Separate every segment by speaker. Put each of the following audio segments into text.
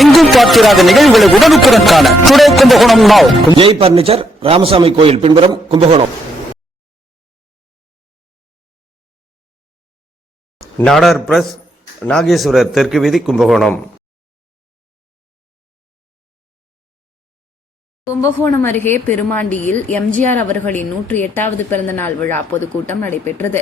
Speaker 1: எங்கும் பார்த்திராத நிகழ்வுகளை உடனுக்குடன் காண today Kumbakonam now
Speaker 2: Jai furniture Ramasamy கோயில் பின்புறம் கும்பகோணம். நாடார் பிரஸ் நாகேஸ்வரர் தெற்கு வீதி கும்பகோணம்.
Speaker 3: கும்பகோணம் அருகே பெருமாண்டியில் எம்ஜிஆர் அவர்களின் நூற்றி எட்டாவது பிறந்தநாள் விழா பொதுக்கூட்டம் நடைபெற்றது.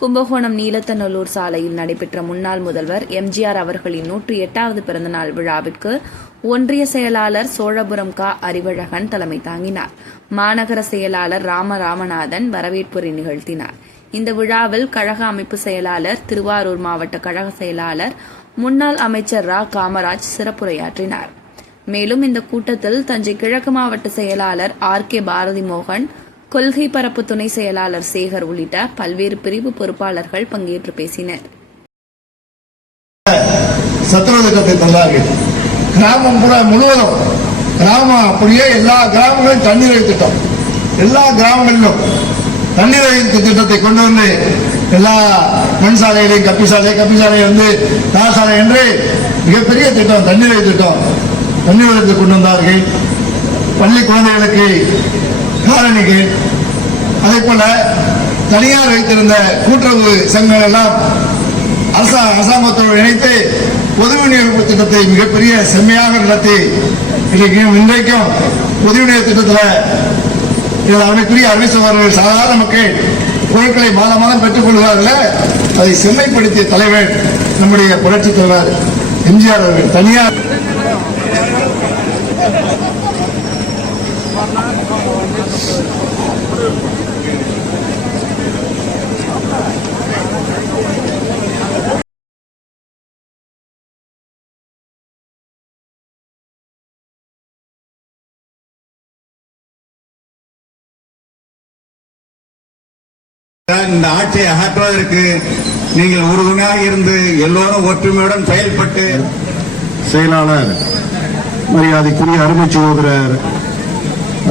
Speaker 3: கும்பகோணம் நீலத்தநல்லூர் சாலையில் நடைபெற்ற முன்னாள் முதல்வர் எம்ஜிஆர் அவர்களின் நூற்றி எட்டாவது பிறந்தநாள் விழாவிற்கு ஒன்றிய செயலாளர் சோழபுரம் கா. அறிவழகன் தலைமை தாங்கினார். மாநகர செயலாளர் ராம ராமநாதன் வரவேற்புரை நிகழ்த்தினார். இந்த விழாவில் கழக அமைப்பு செயலாளர் திருவாரூர் மாவட்ட கழக செயலாளர் முன்னாள் அமைச்சர் ரா. காமராஜ் சிறப்புரையாற்றினார். மேலும் இந்த கூட்டத்தில் தஞ்சை கிழக்கு மாவட்ட செயலாளர் ஆர். கே. பாரதி மோகன் கொள்கை பரப்பு துணை செயலாளர் சேகர் உள்ளிட்ட பல்வேறு பிரிவு பொறுப்பாளர்கள் பங்கேற்று பேசினர்.
Speaker 4: சத்துணவு தந்தார்கள் கிராமம் கூட முழுவதும். கிராமம் அப்படியே எல்லா கிராமங்களும் தண்ணீர் திட்டம். எல்லா கிராமங்களிலும் தண்ணீர் வைப்பு திட்டத்தை கொண்டு வந்து எல்லா மண் சாலைகளையும் கப்பி சாலை கப்பி சாலை வந்து தார் சாலை என்று மிகப்பெரிய திட்டம் தண்ணீர் திட்டம். தண்ணீர் வைத்து கொண்டு வந்தார்கள். பள்ளி குழந்தைகளுக்கு காலணிகள் அதே போல தனியார் வைத்திருந்த கூட்டுறவு சங்கங்கள் எல்லாம் அரசா அரசாங்கத்தோடு இணைத்து பொது விநியோக திட்டத்தை மிகப்பெரிய செம்மையாக நடத்தி இன்றைக்கும் இன்றைக்கும் பொது விநியோக திட்டத்தில் அவனுக்குரிய அருமை சகோதரர்கள் சாதாரண மக்கள் பொருட்களை மாதம் மாதம் பெற்றுக்கொள்வார்கள் அதை செம்மைப்படுத்திய தலைவர் நம்முடைய புரட்சித் தலைவர் எம்ஜிஆர் அவர்கள். தனியார்
Speaker 5: இந்த ஆட்சியை அகற்றுவதற்கு நீங்கள் உறுதுணையாக இருந்து எல்லோரும் ஒற்றுமையுடன் செயல்பட்டு
Speaker 4: செயலாளர் மரியாதைக்குரிய அருமை சகோதரர்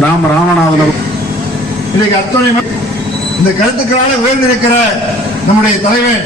Speaker 4: ராம ராமநாதன் இன்னைக்கு அத்தனை இந்த கருத்துக்களால் உயர்ந்திருக்கிற நம்முடைய தலைவன்